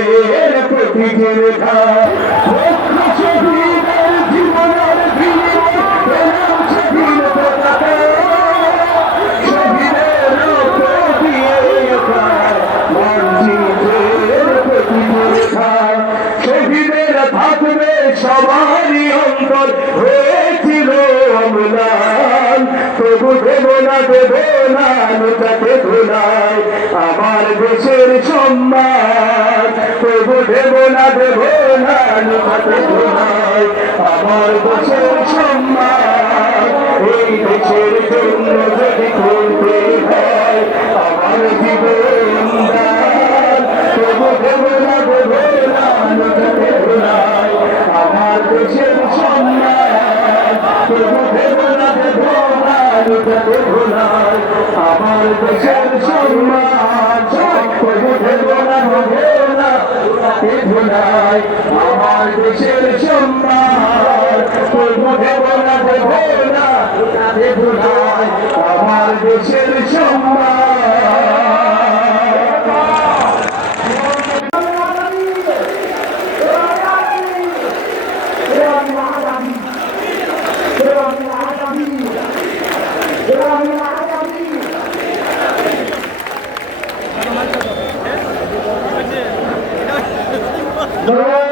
নিজের প্রতীকের রেখা লক্ষ শহীদের জীবনের বিনিময়ে পেলাম স্বাধীন পতাকা শহীদের রক্ত দিয়ে মান নিজের প্রতীকের রেখা শহীদের থাকবে সবারই অন্তর হয়েছিল অম্লান তবু দেব না লুটাতে ভোলায় আমার দেশের সম্মান তবু দেব না লুটাতে ভোলায় আমার দেশের সম্মান এই দেশের জন্য যদি করতে হয় আমার জীবন দান তবু দেব না লুটাতে ভোলায় আমার দেশের সম্মান তবু দেব না লুটাতে ভোলায় আমার দেশের সম্মান তবু দেব না লুটাতে ভোলায় আমার দেশের সম্মান তবু দেব না লুটাতে ভোলায় আমার দেশের সম্মান No.